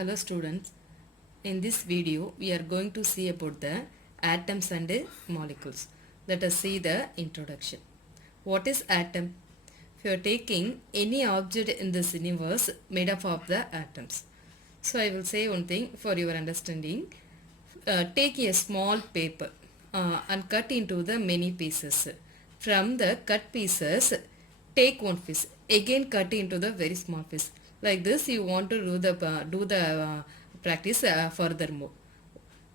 Hello students, in this video we are going to see about the atoms and molecules. Let us see the introduction. What is atom? If you are taking any object in this universe made up of the atoms. So I will say one thing for your understanding. Take a small paper and cut into the many pieces. From the cut pieces, take one piece. Again cut into the very small piece. Like this, you want to do the practice furthermore.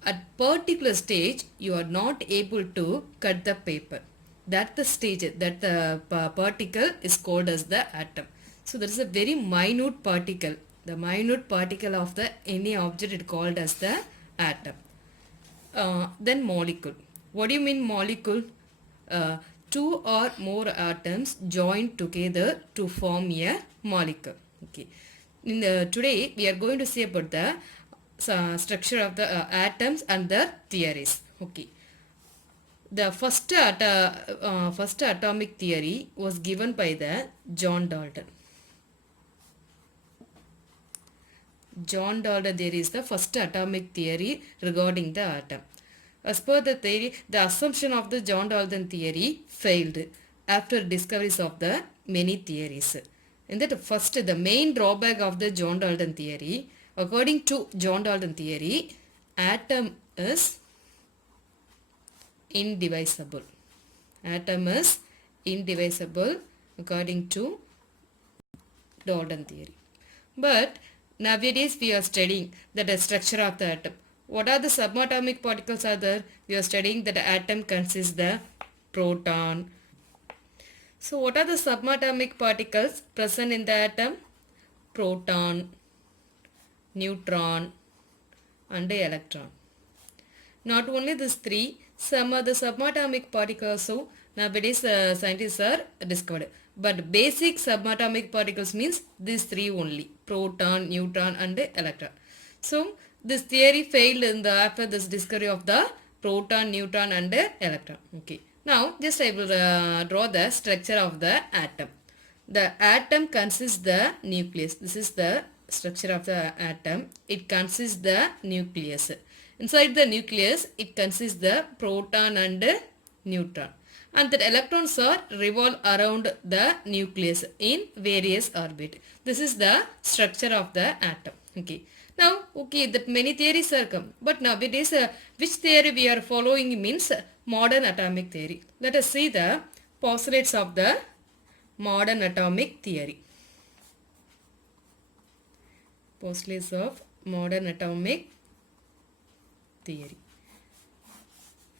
At particular stage, you are not able to cut the paper. That the stage, that the particle is called as the atom. So there is a very minute particle. The minute particle of the any object is called as the atom. Then molecule. What do you mean molecule? Two or more atoms join together to form a molecule. Okay. Today we are going to see about the structure of the atoms and their theories. Okay. The first atomic theory was given by the John Dalton. John Dalton theory is the first atomic theory regarding the atom. As per the theory, the assumption of the John Dalton theory failed after discoveries of the many theories. In that first, the main drawback of the John Dalton theory, according to John Dalton theory, atom is indivisible. Atom is indivisible according to Dalton theory. But nowadays we are studying the structure of the atom. What are the subatomic particles are there? We are studying that the atom consists the proton. So what are the subatomic particles present in the atom? Proton, neutron and electron. Not only these three, some other subatomic particles also nowadays scientists are discovered. But basic subatomic particles means these three only: proton, neutron and electron. So this theory failed after this discovery of the proton, neutron and electron. Okay. Now just I will draw the structure of the atom. The atom consists the nucleus. This is the structure of the atom. It consists the nucleus. Inside the nucleus, it consists the proton and neutron. And the electrons are revolve around the nucleus in various orbit. This is the structure of the atom. Okay. Now, okay, that many theories are come. But nowadays, which theory we are following means modern atomic theory. Let us see the postulates of the modern atomic theory. Postulates of modern atomic theory.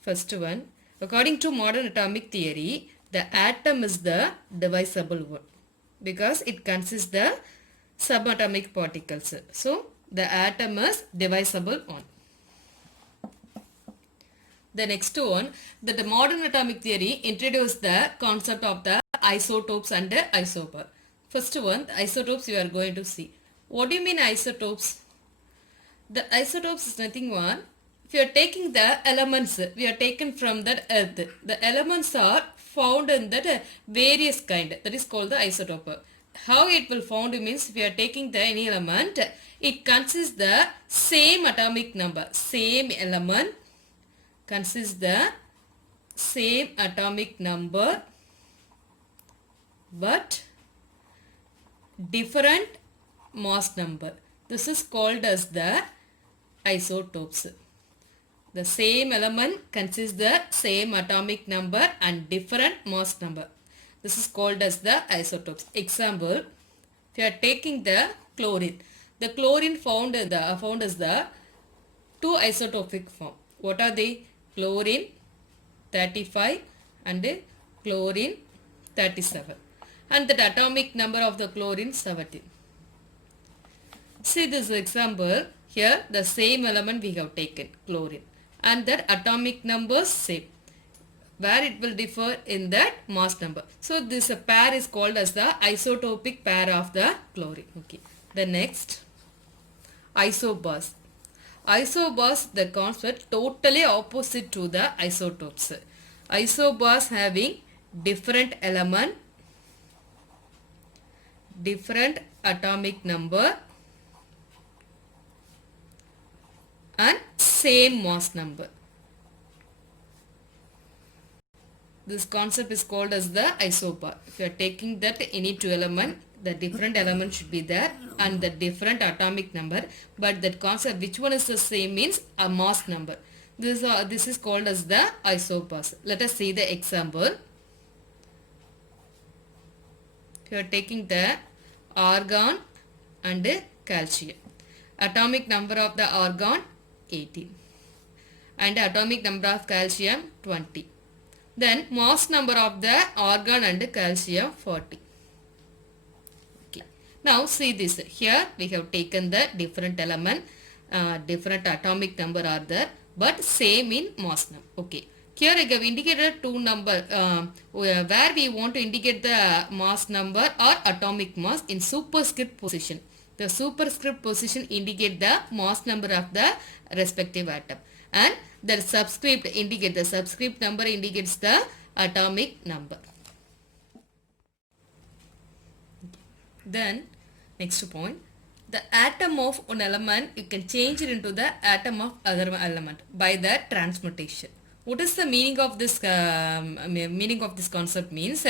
First one, according to modern atomic theory, the atom is the divisible one because it consists the subatomic particles. So the atom is divisible one. The next one, that the modern atomic theory introduced the concept of the isotopes and the isobar. First one, the isotopes you are going to see. What do you mean isotopes? The isotopes is nothing one. If you are taking the elements, we are taken from that earth. The elements are found in that various kind. That is called the isotope. How it will found means if you are taking the any element, it consists the same atomic number. Same element consists the same atomic number but different mass number. This is called as the isotopes. The same element consists the same atomic number and different mass number. This is called as the isotopes. Example, if you are taking the chlorine, the chlorine found as the two isotopic form. What are they? Chlorine 35 and chlorine 37. And the atomic number of the chlorine 17. See this example. Here the same element we have taken, chlorine, and that atomic number same. Where it will differ in that mass number. So this pair is called as the isotopic pair of the chlorine. Okay. The next, isobars. Isobars, the concept totally opposite to the isotopes. Isobars having different element, different atomic number and same mass number. This concept is called as the isobar. If you are taking that any two element, the different element should be there and the different atomic number, but that concept which one is the same means a mass number. This is called as the isobars. Let us see the example. If you are taking the argon and calcium, atomic number of the argon 18 and atomic number of calcium 20. Then mass number of the argon and calcium 40. Okay. Now see this. Here we have taken the different element, different atomic number are there, but same in mass number. Okay. Here I have indicated two number where we want to indicate the mass number or atomic mass in superscript position. The superscript position indicate the mass number of the respective atom, and the subscript indicate the subscript number indicates the atomic number. Then next point, the atom of one element you can change it into the atom of other element by the transmutation. What is the meaning of this concept means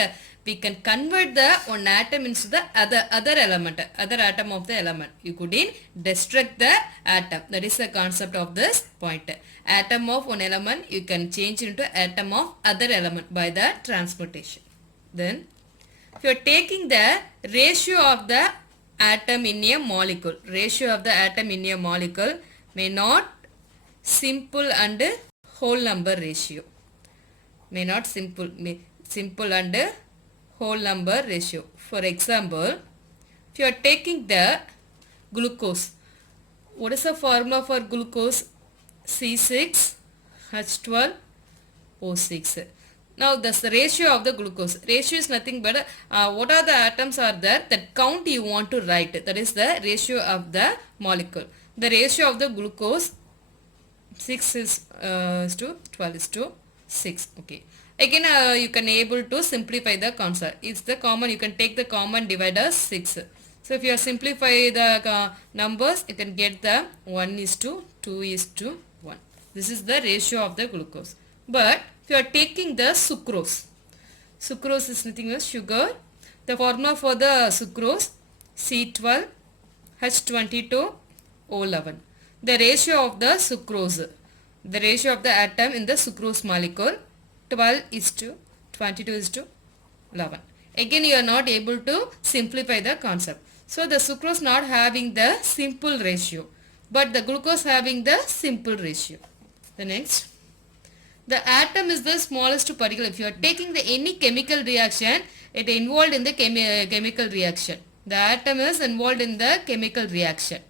we can convert the one atom into the other atom of the element. You couldn't destruct the atom. That is the concept of this point. Atom of one element you can change into atom of other element by the transmutation. Then if you are taking the ratio of the atom in a molecule, ratio of the atom in a molecule may not simple and whole number ratio. May not simple and whole number ratio. For example, if you are taking the glucose, what is the formula for glucose? C6H12O6. Now this the ratio of the glucose. Ratio is nothing but what are the atoms are there, that count you want to write. That is the ratio of the molecule. The ratio of the glucose 6 is to 12 is to 6. Okay. Again you can able to simplify the concept. It's the common, you can take the common divider 6. So if you simplify the numbers, you can get the 1 is to 2 is to 1. This is the ratio of the glucose. But if you are taking the sucrose, sucrose is nothing but sugar. The formula for the sucrose C12H22O11. The ratio of the sucrose, the ratio of the atom in the sucrose molecule 12 is to 22 is to 11. Again you are not able to simplify the concept. So the sucrose not having the simple ratio, but the glucose having the simple ratio. The next, the atom is the smallest particle. If you are taking the any chemical reaction, it involved in the chemical reaction. The atom is involved in the chemical reaction.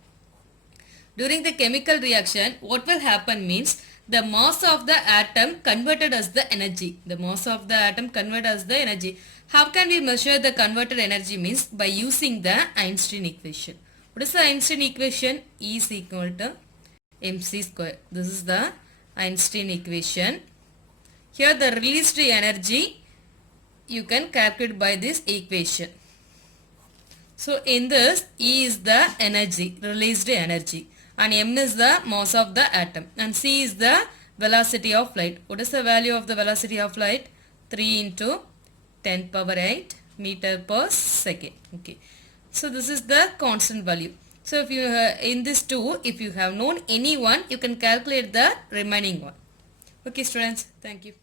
During the chemical reaction, what will happen means the mass of the atom converted as the energy. The mass of the atom converted as the energy. How can we measure the converted energy means by using the Einstein equation. What is the Einstein equation? E is equal to mc square. This is the Einstein equation. Here the released energy you can calculate by this equation. So in this, E is the energy, released energy, and M is the mass of the atom, and C is the velocity of light. What is the value of the velocity of light? 3 into 10 power 8 meter per second. Okay. So this is the constant value. So if you in this two, if you have known any one, you can calculate the remaining one. Okay students, thank you.